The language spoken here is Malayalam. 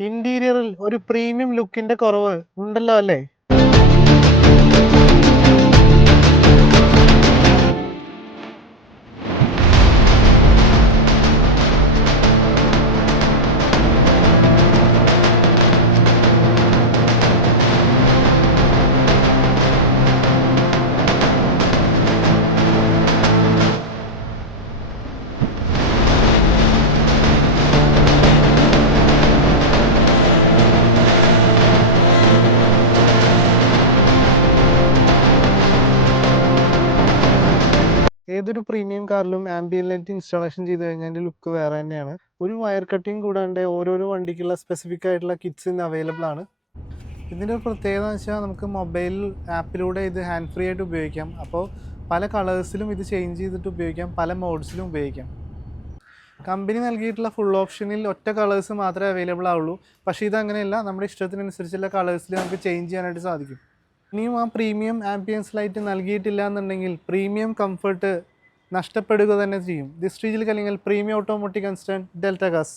ഇന്റീരിയറിൽ ഒരു പ്രീമിയം ലുക്കിന്റെ കുറവ് ഉണ്ടല്ലോ അല്ലേ? ഏതൊരു പ്രീമിയം കാറിലും ആംബിയന്റ് ലൈറ്റ് ഇൻസ്റ്റാളേഷൻ ചെയ്ത് കഴിഞ്ഞാൽ അതിന്റെ ലുക്ക് വേറെ തന്നെയാണ്. ഒരു വയർ കട്ടിങ് കൂടാണ്ട് ഓരോരോ വണ്ടിക്കുള്ള സ്പെസിഫിക് ആയിട്ടുള്ള കിറ്റ്സ് ഇന്ന് അവൈലബിൾ ആണ്. ഇതിൻ്റെ ഒരു പ്രത്യേകത എന്ന് വെച്ചാൽ നമുക്ക് മൊബൈൽ ആപ്പിലൂടെ ഇത് ഹാൻഡ് ഫ്രീ ആയിട്ട് ഉപയോഗിക്കാം. അപ്പോൾ പല കളേഴ്സിലും ഇത് ചേഞ്ച് ചെയ്തിട്ട് ഉപയോഗിക്കാം, പല മോഡ്സിലും ഉപയോഗിക്കാം. കമ്പനി നൽകിയിട്ടുള്ള ഫുൾ ഓപ്ഷനിൽ ഒറ്റ കളേഴ്സ് മാത്രമേ അവൈലബിൾ ആവുള്ളൂ. പക്ഷേ ഇതങ്ങനെയല്ല, നമ്മുടെ ഇഷ്ടത്തിനനുസരിച്ചുള്ള കളേഴ്സിൽ നമുക്ക് ചേഞ്ച് ചെയ്യാനായിട്ട് സാധിക്കും. ഇനിയും ആ പ്രീമിയം ആംബിയൻസ് ലൈറ്റ് നൽകിയിട്ടില്ല എന്നുണ്ടെങ്കിൽ പ്രീമിയം കംഫർട്ട് നഷ്ടപ്പെടുക തന്നെ ചെയ്യും. ദിസ് സ്റ്റേജിൽ അല്ലെങ്കിൽ premium automatic constant delta Gauss.